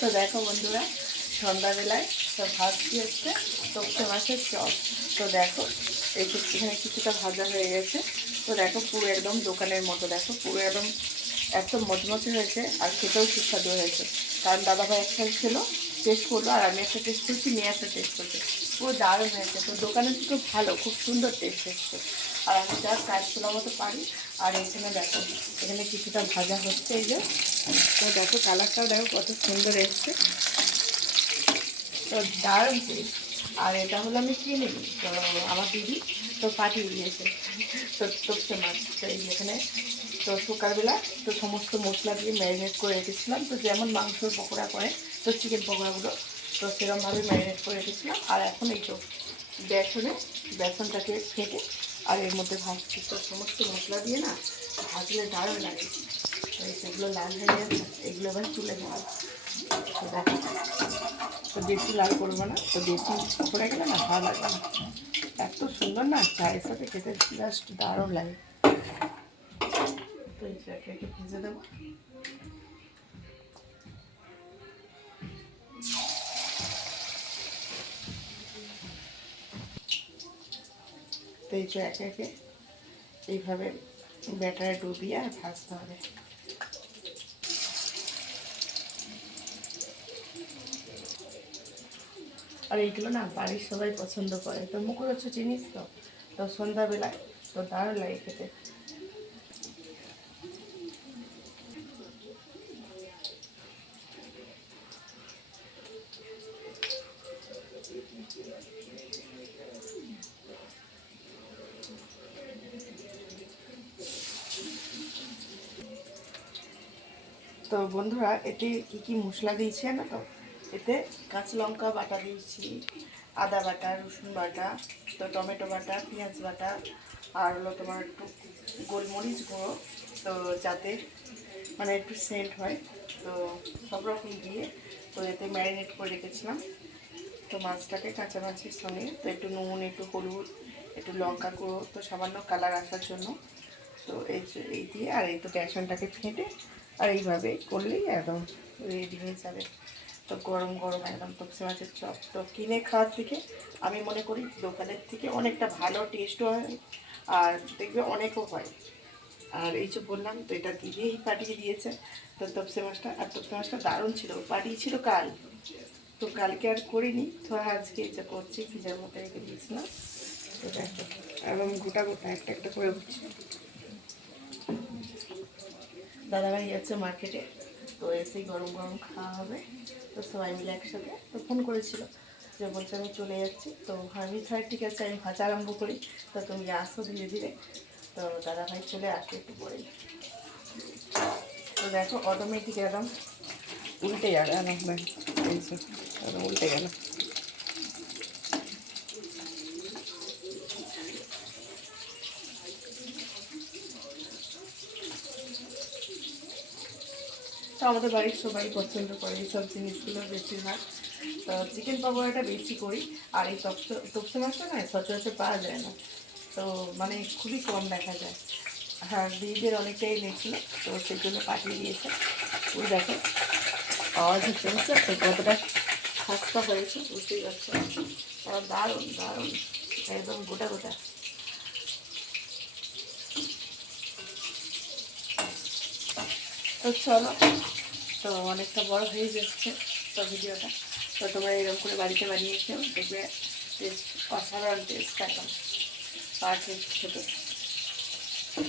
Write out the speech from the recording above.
তো দেখো বন্ধুরা, সন্ধ্যাবেলায় তো ভাজছি হচ্ছে টপসে মাছের চপ। তো দেখো, এই এখানে কিছুটা ভাজা হয়ে গেছে। তো দেখো, পুরো একদম দোকানের মতো। দেখো, পুরো একদম একদম মচমচে হয়েছে আর খেতেও সুস্বাদু হয়েছে। কারণ দাদাভাই একটা ছিল টেস্ট করল, আর আমি একটা টেস্ট করছি, মেয়ে একটা টেস্ট করছে। পুরো দারুণ হয়েছে। তো দোকানের থেকে ভালো, খুব সুন্দর টেস্ট এসছে। আর আমি তোলা মতো পারি। আর এখানে দেখো, এখানে কিছুটা ভাজা হচ্ছে এই যে। তো দেখো, কালারটাও দেখো কত সুন্দর এসছে। তো দারুণ আর এটা হলো আমি কিনে তো আমার দিদি তো পাঠিয়ে দিয়েছে। তো তোপসে মাছ তো এই এখানে তো সকালবেলা তো সমস্ত মশলা দিয়ে ম্যারিনেট করে রেখেছিলাম। তো যেমন মাংসর পকোড়া করে, তো চিকেন পকোড়াগুলো, তো সেরকমভাবে ম্যারিনেট করে রেখেছিলাম। আর এখন এই তো বেসনে, বেসনটাকে ফেটে আর এর মধ্যে ভাজছি তো সমস্ত মশলা দিয়ে না ভাজলে দারুণ লাগে। সেগুলো লাল হয়ে গেছে, এগুলো এবার তুলে তো দেখো, তো বেশি লাল করব না, তো বেশি পকোড়া গেলে না ভালো লাগবে না। এত সুন্দর না, চায়ের সাথে খেতে জাস্ট দারুণ লাগে। তো এই চাকে ভেজে দেবো। তো এই একে এইভাবে ব্যাটারে ডুবিয়ে আর ভাজতে হবে। আর এইগুলো না বাড়ির সবাই পছন্দ করে। তো মুখরোচ্ছ জিনিস তো। তো সন্ধ্যাবেলায় তো দারুণ লাগে খেতে। তো বন্ধুরা, এতে কি কি মশলা দিয়েছি না তো? এতে কাঁচা লঙ্কা বাটা দিয়েছি, আদা বাটা, রসুন বাটা, তো টমেটো বাটা, পেঁয়াজ বাটা, আর হলো তোমার একটু গোলমরিচ গুঁড়ো, তো যাতে মানে একটু সেন্ট হয়, তো সব রকম দিয়ে তো এতে ম্যারিনেট করে রেখেছিলাম। তো মাছটাকে কাঁচা মাছের সঙ্গে, তো একটু নুন, একটু হলুদ, একটু লঙ্কা গুঁড়ো, তো সামান্য কালার আসার জন্য। তো এই এই দিয়ে আর এই তো বেসনটাকে ফেটে আর এইভাবে করলেই একদম রেডি হয়ে যাবে। তো গরম গরম একদম তপসি মাছের চপ। তো কিনে খাওয়ার থেকে আমি মনে করি দোকানের থেকে অনেকটা ভালো টেস্টও হয় আর দেখবে অনেকও হয়। আর এই যে বললাম, তো এটা দিদিই পাঠিয়ে দিয়েছে। তো তপসে মাছটা, আর তপসি মাছটা দারুণ ছিল, পাঠিয়েছিল কাল। তো কালকে আর করিনি, তো আজকে এটা করছি ফ্রিজের মধ্যে রেখে দিয়েছিলাম। তো একদম গোটা গোটা, একটা একটা করে উঠছে দাদাভাই যাচ্ছে মার্কেটে তো এসেই গরম গরম খাওয়া হবে। তো সবাই মিলে একসাথে তো ফোন করেছিল যে বলছে আমি চলে যাচ্ছি। তো আমি তাহলে ঠিক আছে আমি ভাজা আরম্ভ করি। তো তুমি আসো ধীরে ধীরে। তো দাদাভাই চলে আসবে একটু পরেই। তো দেখো অটোমেটিক একদম উল্টে যাবে একদম এই যে, একদম উল্টে গেল। তো আমাদের বাড়ির সবাই পছন্দ করে এইসব জিনিসগুলো বেশিরভাগ। তো চিকেন পকোড়াটা বেশি করি, আর এই তপসে তপসে মাছটা না, সচরাচর পাওয়া যায় না। তো মানে খুবই কম দেখা যায়। হ্যাঁ দিদিদের অনেকটাই এনেছিল তো সেই জন্য পাঠিয়ে দিয়েছে। ওই দেখো আওয়াজ হচ্ছে বুঝতে কতটা সস্তা হয়েছে, বুঝতেই পারছ দারুণ দারুণ, একদম গোটা গোটা। তো চলো। তো অনেকটা বড় হয়ে যাচ্ছে তো ভিডিওটা। তো তোমরা এরকম করে বাড়িতে বানিয়ে খেও দেখবে টেস্ট অসাধারণ টেস্ট একদম। পারফেক্ট খেতে।